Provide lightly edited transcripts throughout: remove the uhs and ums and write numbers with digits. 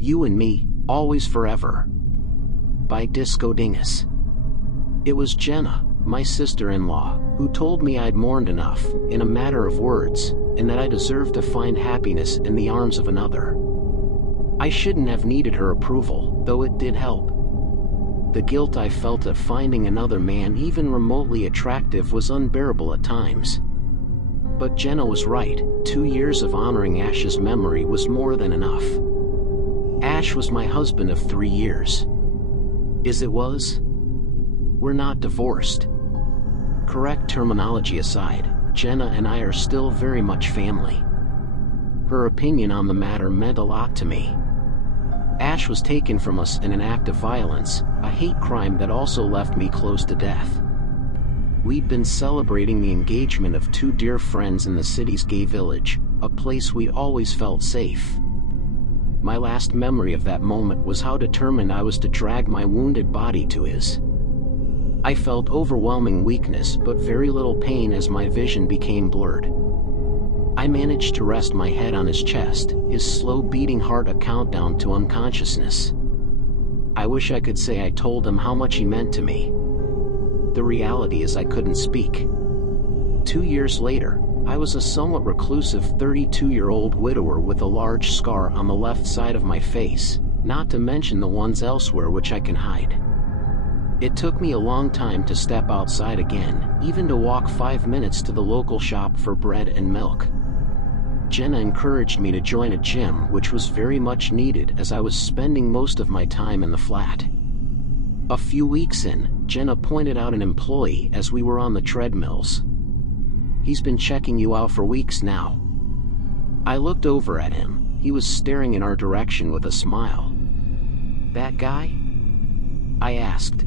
You and Me, Always Forever, by Disco-Dingus. It was Jenna, my sister-in-law, who told me I'd mourned enough, in a matter of words, and that I deserved to find happiness in the arms of another. I shouldn't have needed her approval, though it did help. The guilt I felt at finding another man even remotely attractive was unbearable at times. But Jenna was right. 2 years of honoring Ash's memory was more than enough. Ash was my husband of 3 years. It was? We're not divorced. Correct terminology aside, Jenna and I are still very much family. Her opinion on the matter meant a lot to me. Ash was taken from us in an act of violence, a hate crime that also left me close to death. We'd been celebrating the engagement of 2 dear friends in the city's gay village, a place we always felt safe. My last memory of that moment was how determined I was to drag my wounded body to his. I felt overwhelming weakness but very little pain as my vision became blurred. I managed to rest my head on his chest, his slow beating heart a countdown to unconsciousness. I wish I could say I told him how much he meant to me. The reality is I couldn't speak. 2 years later, I was a somewhat reclusive 32-year-old widower with a large scar on the left side of my face, not to mention the ones elsewhere which I can hide. It took me a long time to step outside again, even to walk 5 minutes to the local shop for bread and milk. Jenna encouraged me to join a gym, which was very much needed as I was spending most of my time in the flat. A few weeks in, Jenna pointed out an employee as we were on the treadmills. "He's been checking you out for weeks now." I looked over at him. He was staring in our direction with a smile. "That guy?" I asked.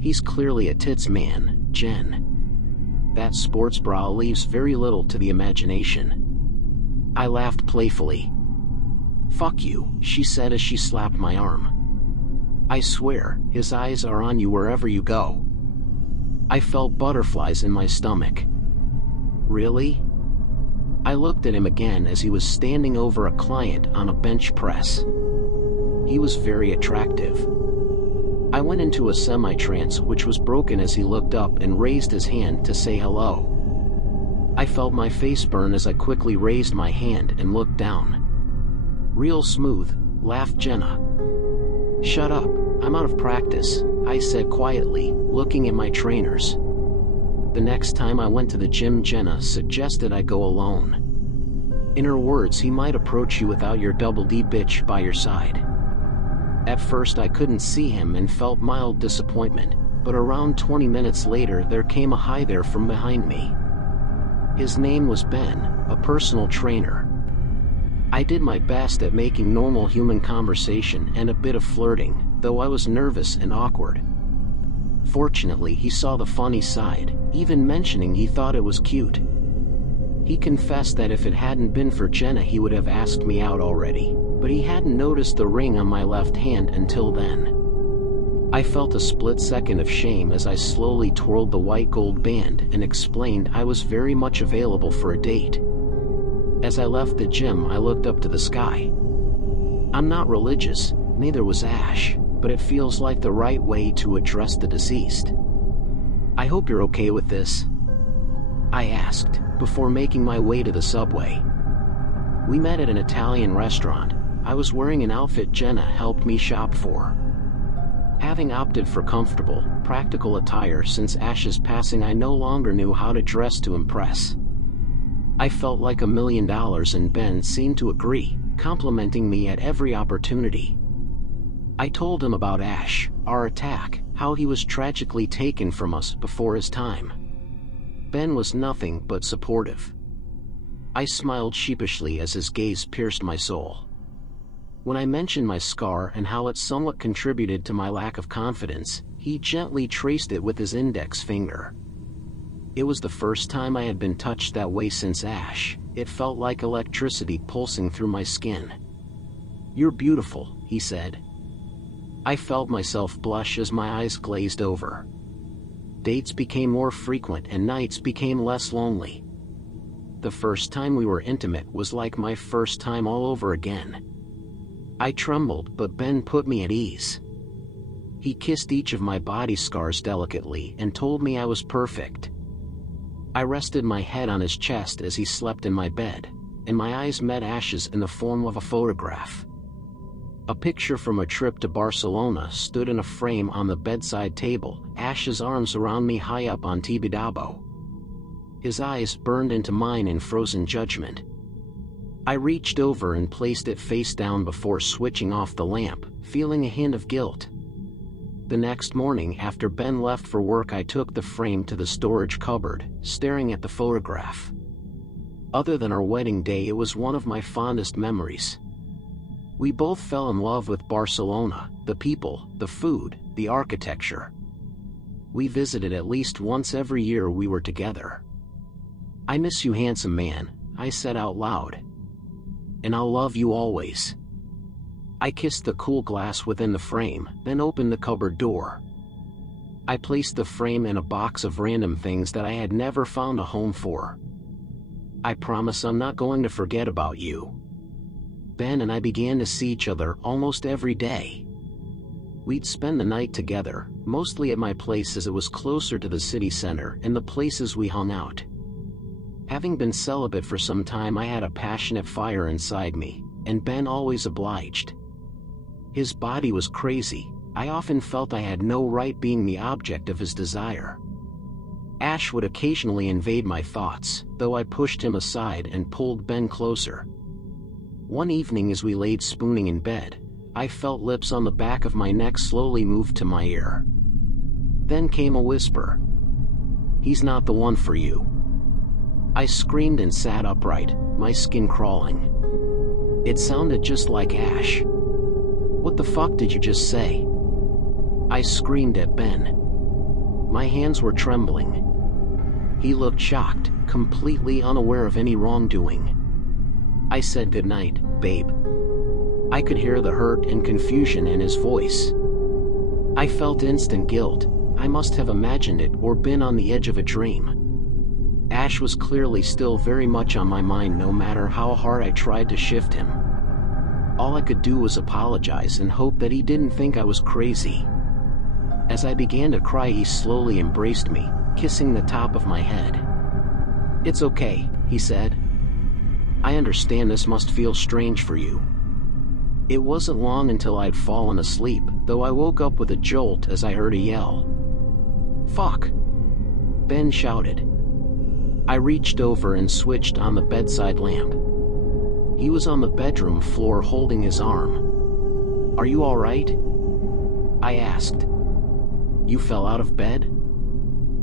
"He's clearly a tits man, Jen. That sports bra leaves very little to the imagination." I laughed playfully. "Fuck you," she said as she slapped my arm. "I swear, his eyes are on you wherever you go." I felt butterflies in my stomach. "Really?" I looked at him again as he was standing over a client on a bench press. He was very attractive. I went into a semi-trance which was broken as he looked up and raised his hand to say hello. I felt my face burn as I quickly raised my hand and looked down. "Real smooth," laughed Jenna. "Shut up, I'm out of practice," I said quietly, looking at my trainers. The next time I went to the gym, Jenna suggested I go alone. In her words, he might approach you without your double D bitch by your side. At first I couldn't see him and felt mild disappointment, but around 20 minutes later there came a hi there from behind me. His name was Ben, a personal trainer. I did my best at making normal human conversation and a bit of flirting, though I was nervous and awkward. Fortunately, he saw the funny side, even mentioning he thought it was cute. He confessed that if it hadn't been for Jenna he would have asked me out already, but he hadn't noticed the ring on my left hand until then. I felt a split second of shame as I slowly twirled the white gold band and explained I was very much available for a date. As I left the gym, I looked up to the sky. I'm not religious, neither was Ash, but it feels like the right way to address the deceased. "I hope you're okay with this?" I asked, before making my way to the subway. We met at an Italian restaurant. I was wearing an outfit Jenna helped me shop for. Having opted for comfortable, practical attire since Ash's passing, I no longer knew how to dress to impress. I felt like $1 million and Ben seemed to agree, complimenting me at every opportunity. I told him about Ash, our attack, how he was tragically taken from us before his time. Ben was nothing but supportive. I smiled sheepishly as his gaze pierced my soul. When I mentioned my scar and how it somewhat contributed to my lack of confidence, he gently traced it with his index finger. It was the first time I had been touched that way since Ash. It felt like electricity pulsing through my skin. "You're beautiful," he said. I felt myself blush as my eyes glazed over. Dates became more frequent and nights became less lonely. The first time we were intimate was like my first time all over again. I trembled, but Ben put me at ease. He kissed each of my body scars delicately and told me I was perfect. I rested my head on his chest as he slept in my bed, and my eyes met Ash's in the form of a photograph. A picture from a trip to Barcelona stood in a frame on the bedside table, Ash's arms around me high up on Tibidabo. His eyes burned into mine in frozen judgment. I reached over and placed it face down before switching off the lamp, feeling a hint of guilt. The next morning after Ben left for work, I took the frame to the storage cupboard, staring at the photograph. Other than our wedding day, it was one of my fondest memories. We both fell in love with Barcelona, the people, the food, the architecture. We visited at least once every year we were together. "I miss you, handsome man," I said out loud. "And I'll love you always." I kissed the cool glass within the frame, then opened the cupboard door. I placed the frame in a box of random things that I had never found a home for. "I promise I'm not going to forget about you." Ben and I began to see each other almost every day. We'd spend the night together, mostly at my place as it was closer to the city center and the places we hung out. Having been celibate for some time, I had a passionate fire inside me, and Ben always obliged. His body was crazy. I often felt I had no right being the object of his desire. Ash would occasionally invade my thoughts, though I pushed him aside and pulled Ben closer. One evening as we laid spooning in bed, I felt lips on the back of my neck slowly move to my ear. Then came a whisper. "He's not the one for you." I screamed and sat upright, my skin crawling. It sounded just like Ash. "What the fuck did you just say?" I screamed at Ben. My hands were trembling. He looked shocked, completely unaware of any wrongdoing. I said, "Goodnight, babe." I could hear the hurt and confusion in his voice. I felt instant guilt. I must have imagined it or been on the edge of a dream. Ash was clearly still very much on my mind no matter how hard I tried to shift him. All I could do was apologize and hope that he didn't think I was crazy. As I began to cry, he slowly embraced me, kissing the top of my head. "It's okay," he said. "I understand this must feel strange for you." It wasn't long until I'd fallen asleep, though I woke up with a jolt as I heard a yell. "Fuck!" Ben shouted. I reached over and switched on the bedside lamp. He was on the bedroom floor holding his arm. "Are you all right?" I asked. "You fell out of bed?"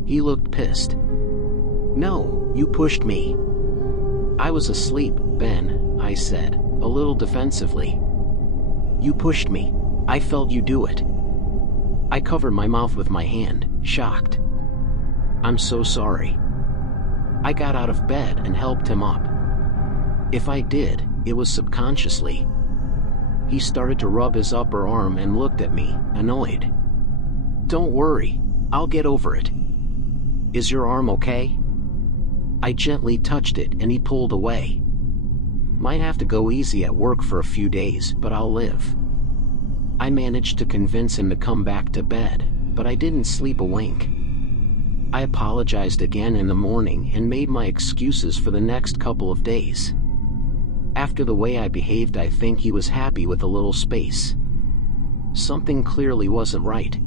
He looked pissed. "No, you pushed me." "I was asleep, Ben," I said, a little defensively. "You pushed me. I felt you do it." I covered my mouth with my hand, shocked. "I'm so sorry." I got out of bed and helped him up. If I did, it was subconsciously. He started to rub his upper arm and looked at me, annoyed. "Don't worry, I'll get over it." "Is your arm okay?" I gently touched it and he pulled away. "Might have to go easy at work for a few days, but I'll live." I managed to convince him to come back to bed, but I didn't sleep a wink. I apologized again in the morning and made my excuses for the next couple of days. After the way I behaved, I think he was happy with a little space. Something clearly wasn't right.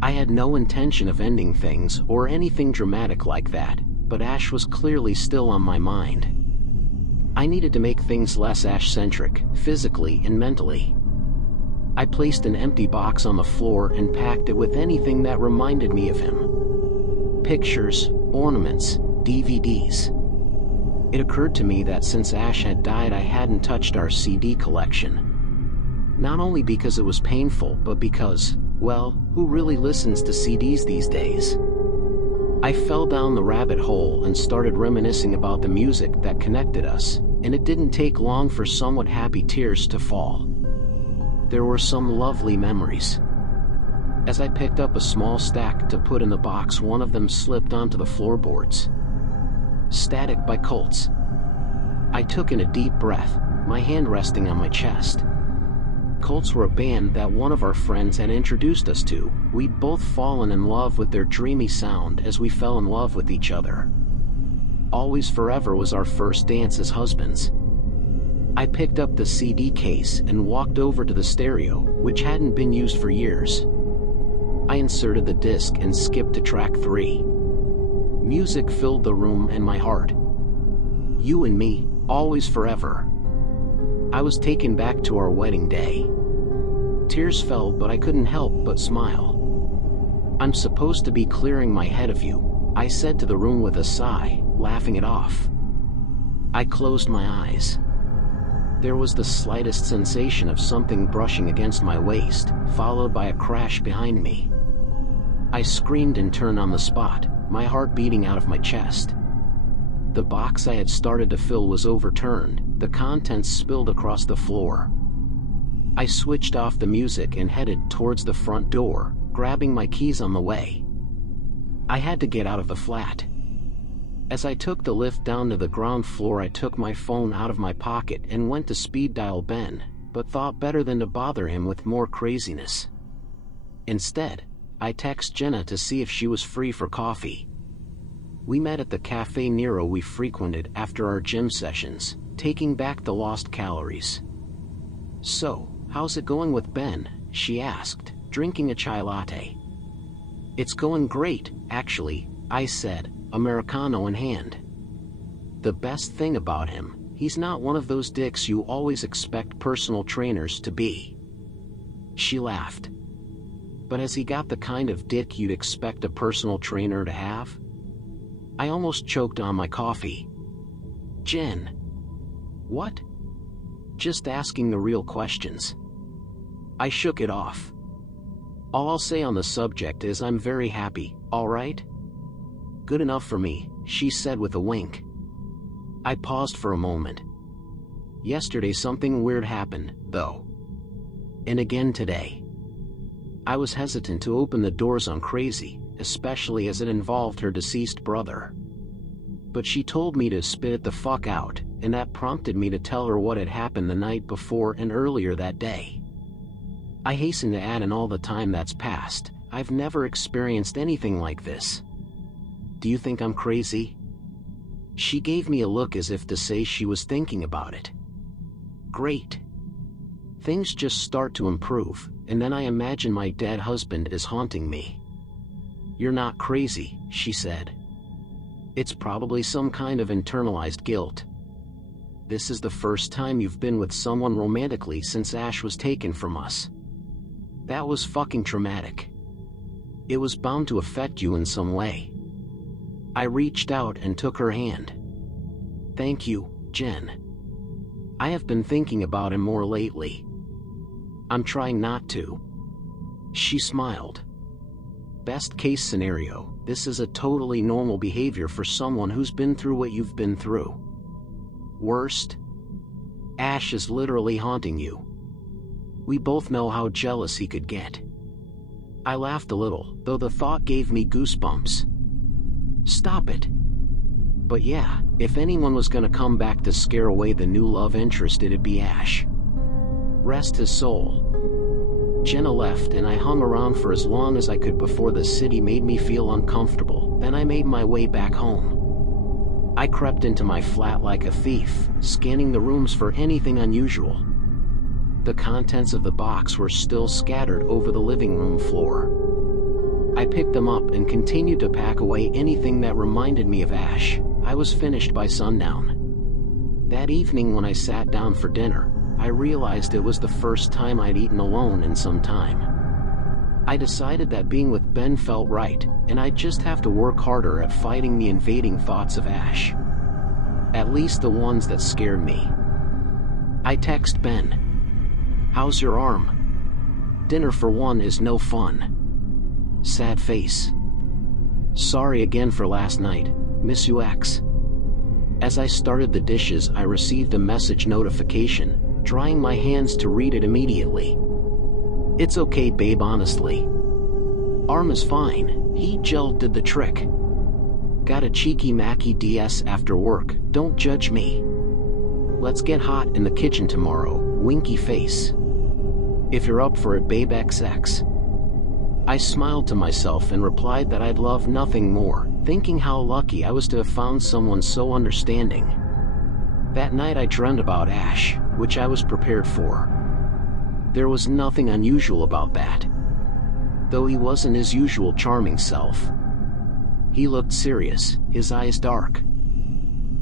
I had no intention of ending things or anything dramatic like that, but Ash was clearly still on my mind. I needed to make things less Ash-centric, physically and mentally. I placed an empty box on the floor and packed it with anything that reminded me of him. Pictures, ornaments, DVDs. It occurred to me that since Ash had died, I hadn't touched our CD collection. Not only because it was painful, but because, well, who really listens to CDs these days? I fell down the rabbit hole and started reminiscing about the music that connected us, and it didn't take long for somewhat happy tears to fall. There were some lovely memories. As I picked up a small stack to put in the box, one of them slipped onto the floorboards. Static by Colts. I took in a deep breath, my hand resting on my chest. Cults were a band that one of our friends had introduced us to. We'd both fallen in love with their dreamy sound as we fell in love with each other. Always Forever was our first dance as husbands. I picked up the CD case and walked over to the stereo, which hadn't been used for years. I inserted the disc and skipped to track 3. Music filled the room and my heart. You and Me, Always Forever. I was taken back to our wedding day. Tears fell, but I couldn't help but smile. I'm supposed to be clearing my head of you, I said to the room with a sigh, laughing it off. I closed my eyes. There was the slightest sensation of something brushing against my waist, followed by a crash behind me. I screamed and turned on the spot, my heart beating out of my chest. The box I had started to fill was overturned, the contents spilled across the floor. I switched off the music and headed towards the front door, grabbing my keys on the way. I had to get out of the flat. As I took the lift down to the ground floor, I took my phone out of my pocket and went to speed dial Ben, but thought better than to bother him with more craziness. Instead, I texted Jenna to see if she was free for coffee. We met at the Cafe Nero we frequented after our gym sessions, taking back the lost calories. So, how's it going with Ben? She asked, drinking a chai latte. It's going great, actually, I said, Americano in hand. The best thing about him, he's not one of those dicks you always expect personal trainers to be. She laughed. But has he got the kind of dick you'd expect a personal trainer to have? I almost choked on my coffee. Jen. What? Just asking the real questions. I shook it off. All I'll say on the subject is I'm very happy, alright? Good enough for me, she said with a wink. I paused for a moment. Yesterday something weird happened, though. And again today. I was hesitant to open the doors on Crazy, especially as it involved her deceased brother. But she told me to spit it the fuck out, and that prompted me to tell her what had happened the night before and earlier that day. I hasten to add, in all the time that's passed, I've never experienced anything like this. Do you think I'm crazy? She gave me a look as if to say she was thinking about it. Great. Things just start to improve, and then I imagine my dead husband is haunting me. You're not crazy, she said. It's probably some kind of internalized guilt. This is the first time you've been with someone romantically since Ash was taken from us. That was fucking traumatic. It was bound to affect you in some way. I reached out and took her hand. Thank you, Jen. I have been thinking about him more lately. I'm trying not to. She smiled. Best case scenario, this is a totally normal behavior for someone who's been through what you've been through. Worst? Ash is literally haunting you. We both know how jealous he could get. I laughed a little, though the thought gave me goosebumps. Stop it. But yeah, if anyone was gonna come back to scare away the new love interest, it'd be Ash. Rest his soul. Jenna left and I hung around for as long as I could before the city made me feel uncomfortable. Then I made my way back home. I crept into my flat like a thief, scanning the rooms for anything unusual. The contents of the box were still scattered over the living room floor. I picked them up and continued to pack away anything that reminded me of Ash. I was finished by sundown. That evening when I sat down for dinner, I realized it was the first time I'd eaten alone in some time. I decided that being with Ben felt right, and I'd just have to work harder at fighting the invading thoughts of Ash. At least the ones that scared me. I text Ben. How's your arm? Dinner for one is no fun. Sad face. Sorry again for last night, miss you X. As I started the dishes, I received a message notification, drying my hands to read it immediately. It's okay babe, honestly. Arm is fine, heat gel did the trick. Got a cheeky Mackie DS after work, don't judge me. Let's get hot in the kitchen tomorrow, winky face. If you're up for it, babe XX. I smiled to myself and replied that I'd love nothing more, thinking how lucky I was to have found someone so understanding. That night I dreamt about Ash, which I was prepared for. There was nothing unusual about that. Though he wasn't his usual charming self. He looked serious, his eyes dark.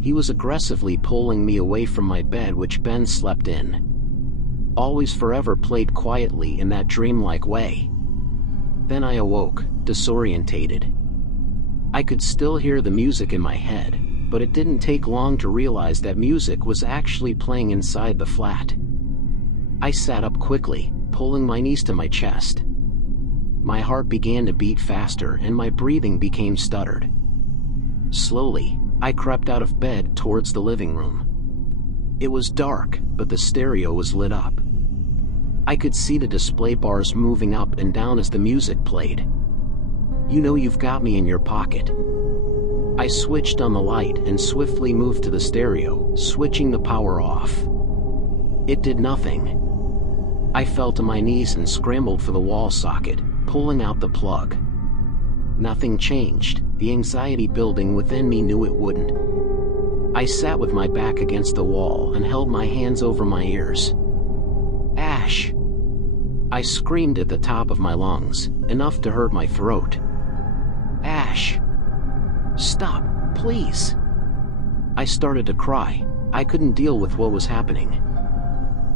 He was aggressively pulling me away from my bed, which Ben slept in. Always Forever played quietly in that dreamlike way. Then I awoke, disorientated. I could still hear the music in my head, but it didn't take long to realize that music was actually playing inside the flat. I sat up quickly, pulling my knees to my chest. My heart began to beat faster and my breathing became stuttered. Slowly, I crept out of bed towards the living room. It was dark, but the stereo was lit up. I could see the display bars moving up and down as the music played. You know you've got me in your pocket. I switched on the light and swiftly moved to the stereo, switching the power off. It did nothing. I fell to my knees and scrambled for the wall socket, pulling out the plug. Nothing changed. The anxiety building within me knew it wouldn't. I sat with my back against the wall and held my hands over my ears. Ash! I screamed at the top of my lungs, enough to hurt my throat. Ash! Stop, please! I started to cry. I couldn't deal with what was happening.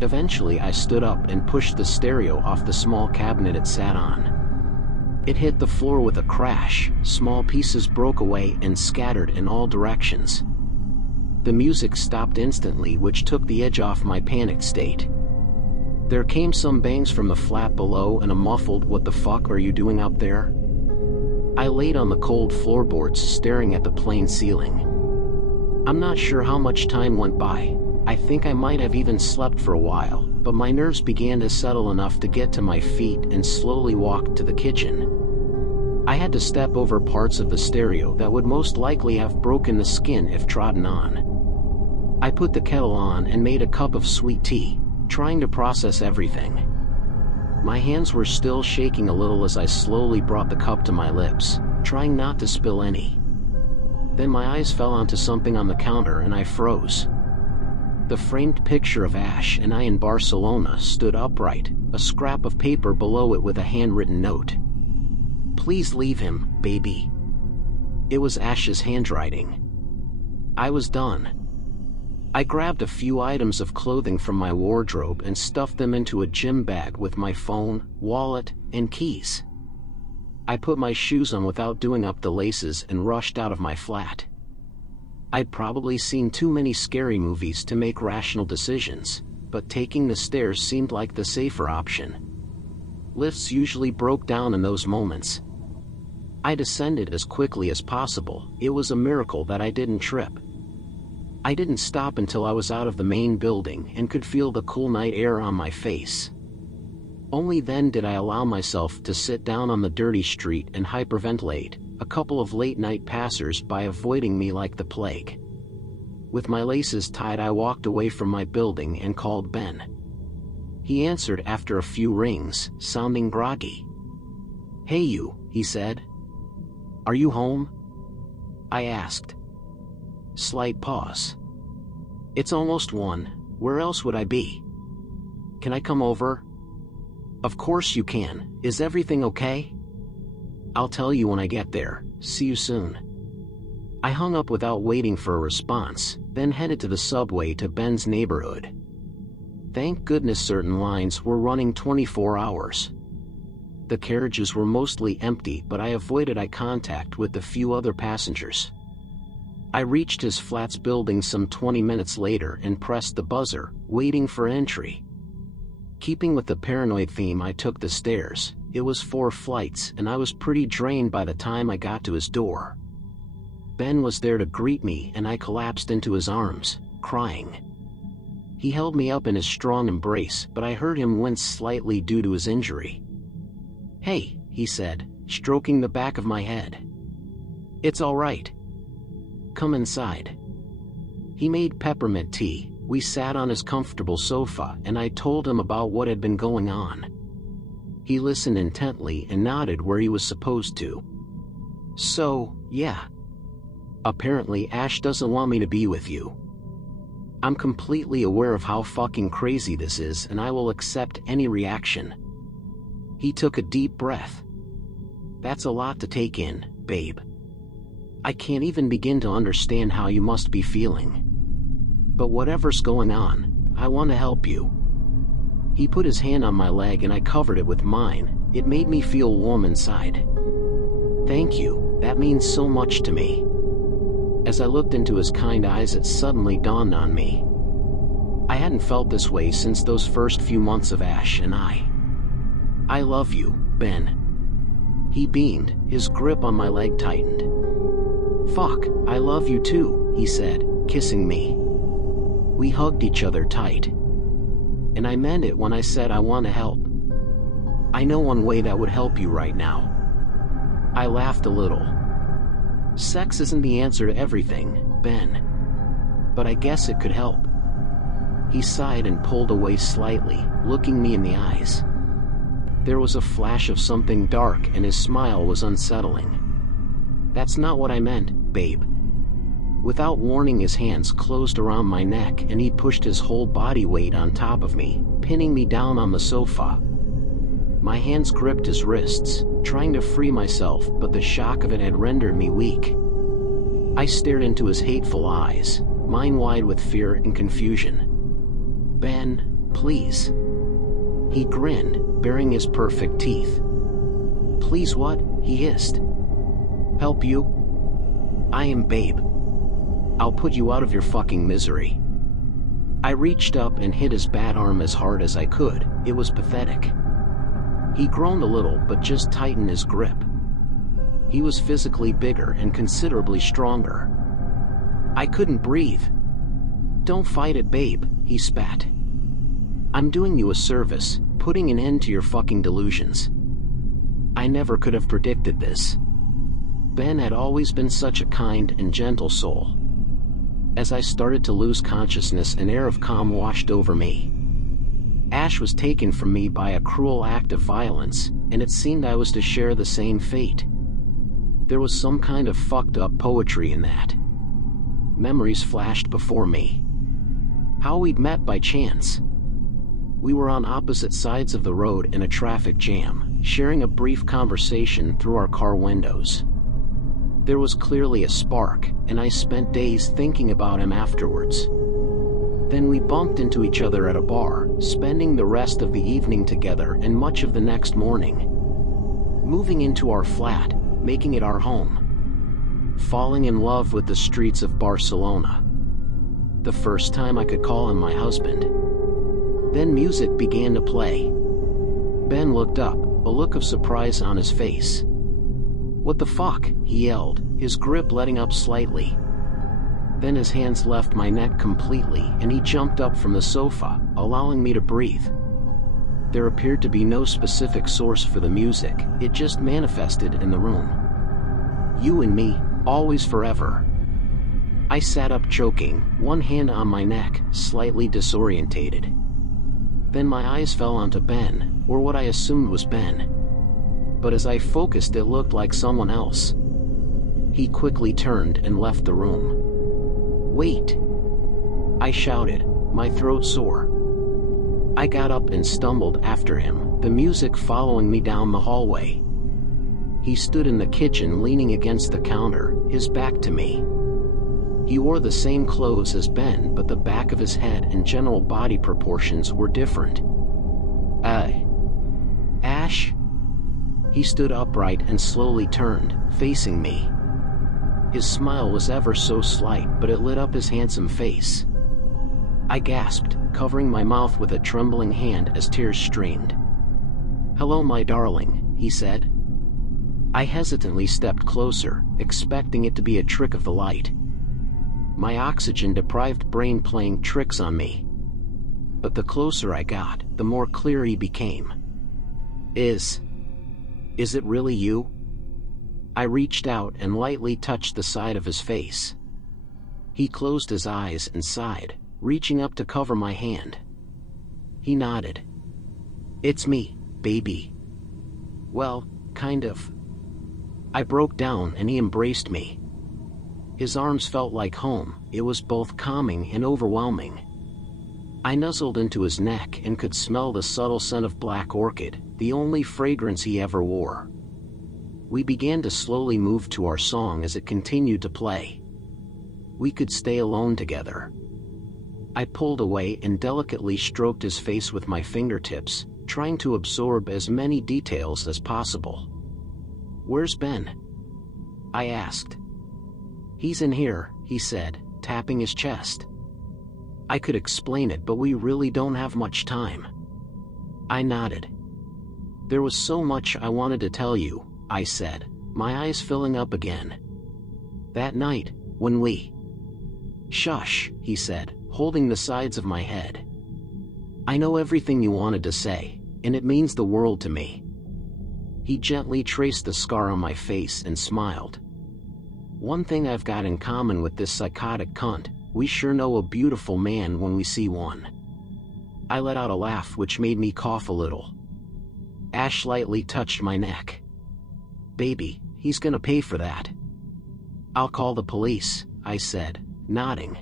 Eventually I stood up and pushed the stereo off the small cabinet it sat on. It hit the floor with a crash, small pieces broke away and scattered in all directions. The music stopped instantly, which took the edge off my panicked state. There came some bangs from the flat below and a muffled "What the fuck are you doing up there?" I laid on the cold floorboards staring at the plain ceiling. I'm not sure how much time went by. I think I might have even slept for a while, but my nerves began to settle enough to get to my feet and slowly walk to the kitchen. I had to step over parts of the stereo that would most likely have broken the skin if trodden on. I put the kettle on and made a cup of sweet tea, trying to process everything. My hands were still shaking a little as I slowly brought the cup to my lips, trying not to spill any. Then my eyes fell onto something on the counter and I froze. The framed picture of Ash and I in Barcelona stood upright, a scrap of paper below it with a handwritten note. Please leave him, baby. It was Ash's handwriting. I was done. I grabbed a few items of clothing from my wardrobe and stuffed them into a gym bag with my phone, wallet, and keys. I put my shoes on without doing up the laces and rushed out of my flat. I'd probably seen too many scary movies to make rational decisions, but taking the stairs seemed like the safer option. Lifts usually broke down in those moments. I descended as quickly as possible. It was a miracle that I didn't trip. I didn't stop until I was out of the main building and could feel the cool night air on my face. Only then did I allow myself to sit down on the dirty street and hyperventilate, a couple of late-night passers-by avoiding me like the plague. With my laces tied, I walked away from my building and called Ben. He answered after a few rings, sounding groggy. "Hey you," he said. "Are you home?" I asked. Slight pause. "It's almost 1, where else would I be? Can I come over?" "Of course you can. Is everything okay?" "I'll tell you when I get there. See you soon." I hung up without waiting for a response, then headed to the subway to Ben's neighborhood. Thank goodness certain lines were running 24 hours. The carriages were mostly empty, but I avoided eye contact with the few other passengers. I reached his flat's building some 20 minutes later and pressed the buzzer, waiting for entry. Keeping with the paranoid theme, I took the stairs. It was 4 flights and I was pretty drained by the time I got to his door. Ben was there to greet me and I collapsed into his arms, crying. He held me up in his strong embrace, but I heard him wince slightly due to his injury. "Hey," he said, stroking the back of my head. "It's all right. Come inside." He made peppermint tea, We sat on his comfortable sofa and I told him about what had been going on. He listened intently and nodded where he was supposed to. So, yeah. Apparently Ash doesn't want me to be with you. I'm completely aware of how fucking crazy this is and I will accept any reaction. He took a deep breath. That's a lot to take in, babe. I can't even begin to understand how you must be feeling. But whatever's going on, I want to help you. He put his hand on my leg and I covered it with mine. It made me feel warm inside. Thank you, that means so much to me. As I looked into his kind eyes, it suddenly dawned on me. I hadn't felt this way since those first few months of Ash and I. I love you, Ben. He beamed, his grip on my leg tightened. Fuck, I love you too, he said, kissing me. We hugged each other tight. And I meant it when I said I want to help. I know one way that would help you right now. I laughed a little. Sex isn't the answer to everything, Ben. But I guess it could help. He sighed and pulled away slightly, looking me in the eyes. There was a flash of something dark and his smile was unsettling. That's not what I meant, babe. Without warning, his hands closed around my neck and he pushed his whole body weight on top of me, pinning me down on the sofa. My hands gripped his wrists, trying to free myself, but the shock of it had rendered me weak. I stared into his hateful eyes, mine wide with fear and confusion. Ben, please. He grinned, baring his perfect teeth. Please what? He hissed. Help you? I am Babe. I'll put you out of your fucking misery. I reached up and hit his bad arm as hard as I could. It was pathetic. He groaned a little but just tightened his grip. He was physically bigger and considerably stronger. I couldn't breathe. Don't fight it, babe, he spat. I'm doing you a service, putting an end to your fucking delusions. I never could have predicted this. Ben had always been such a kind and gentle soul. As I started to lose consciousness, an air of calm washed over me. Ash was taken from me by a cruel act of violence, and it seemed I was to share the same fate. There was some kind of fucked up poetry in that. Memories flashed before me. How we'd met by chance. We were on opposite sides of the road in a traffic jam, sharing a brief conversation through our car windows. There was clearly a spark, and I spent days thinking about him afterwards. Then we bumped into each other at a bar, spending the rest of the evening together and much of the next morning. Moving into our flat, making it our home. Falling in love with the streets of Barcelona. The first time I could call him my husband. Then music began to play. Ben looked up, a look of surprise on his face. What the fuck, he yelled, his grip letting up slightly. Then his hands left my neck completely and he jumped up from the sofa, allowing me to breathe. There appeared to be no specific source for the music, it just manifested in the room. You and me, always forever. I sat up choking, one hand on my neck, slightly disorientated. Then my eyes fell onto Ben, or what I assumed was Ben. But as I focused, it looked like someone else. He quickly turned and left the room. Wait! I shouted, my throat sore. I got up and stumbled after him, the music following me down the hallway. He stood in the kitchen leaning against the counter, his back to me. He wore the same clothes as Ben, but the back of his head and general body proportions were different. Ash? He stood upright and slowly turned, facing me. His smile was ever so slight, but it lit up his handsome face. I gasped, covering my mouth with a trembling hand as tears streamed. Hello, my darling, he said. I hesitantly stepped closer, expecting it to be a trick of the light. My oxygen-deprived brain playing tricks on me. But the closer I got, the more clear he became. Is it really you? I reached out and lightly touched the side of his face. He closed his eyes and sighed, reaching up to cover my hand. He nodded. "It's me, baby." "Well, kind of." I broke down and he embraced me. His arms felt like home. It was both calming and overwhelming. I nuzzled into his neck and could smell the subtle scent of black orchid, the only fragrance he ever wore. We began to slowly move to our song as it continued to play. We could stay alone together. I pulled away and delicately stroked his face with my fingertips, trying to absorb as many details as possible. "Where's Ben?" I asked. "He's in here," he said, tapping his chest. I could explain it, but we really don't have much time. I nodded. "There was so much I wanted to tell you," I said, my eyes filling up again. "That night, when we—" "Shush," he said, holding the sides of my head. "I know everything you wanted to say, and it means the world to me." He gently traced the scar on my face and smiled. "One thing I've got in common with this psychotic cunt, we sure know a beautiful man when we see one." I let out a laugh which made me cough a little. Ash lightly touched my neck. "Baby, he's gonna pay for that." "I'll call the police," I said, nodding.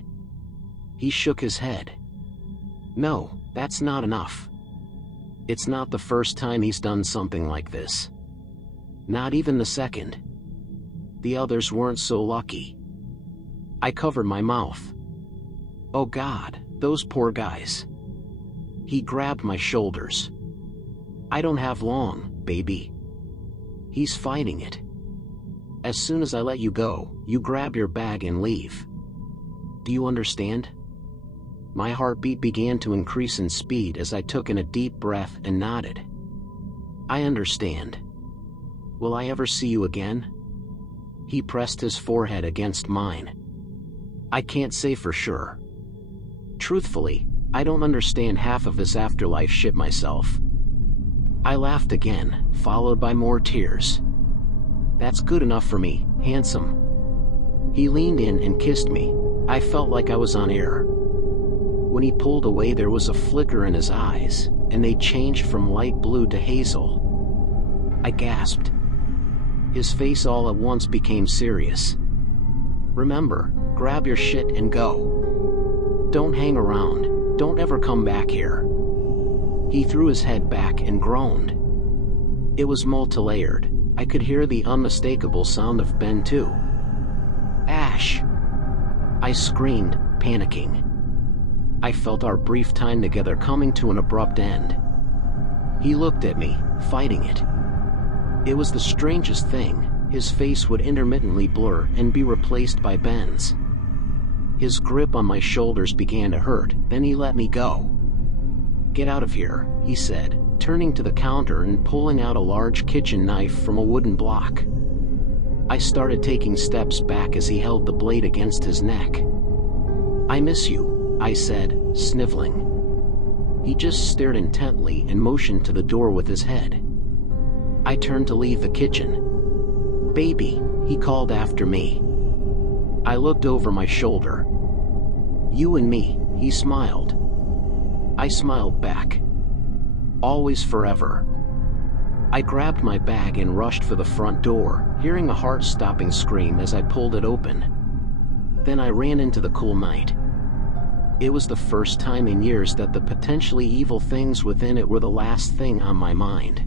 He shook his head. "No, that's not enough. It's not the first time he's done something like this. Not even the second. The others weren't so lucky." I covered my mouth. "Oh God, those poor guys." He grabbed my shoulders. "I don't have long, baby. He's fighting it. As soon as I let you go, you grab your bag and leave. Do you understand?" My heartbeat began to increase in speed as I took in a deep breath and nodded. "I understand. Will I ever see you again?" He pressed his forehead against mine. "I can't say for sure. Truthfully, I don't understand half of this afterlife shit myself." I laughed again, followed by more tears. "That's good enough for me, handsome." He leaned in and kissed me. I felt like I was on air. When he pulled away, there was a flicker in his eyes, and they changed from light blue to hazel. I gasped. His face all at once became serious. "Remember, grab your shit and go. Don't hang around, don't ever come back here." He threw his head back and groaned. It was multi-layered. I could hear the unmistakable sound of Ben too. "Ash!" I screamed, panicking. I felt our brief time together coming to an abrupt end. He looked at me, fighting it. It was the strangest thing. His face would intermittently blur and be replaced by Ben's. His grip on my shoulders began to hurt, then he let me go. "Get out of here," he said, turning to the counter and pulling out a large kitchen knife from a wooden block. I started taking steps back as he held the blade against his neck. "I miss you," I said, sniveling. He just stared intently and motioned to the door with his head. I turned to leave the kitchen. "Baby," he called after me. I looked over my shoulder. "You and me," he smiled. I smiled back. "Always forever." I grabbed my bag and rushed for the front door, hearing a heart-stopping scream as I pulled it open. Then I ran into the cool night. It was the first time in years that the potentially evil things within it were the last thing on my mind.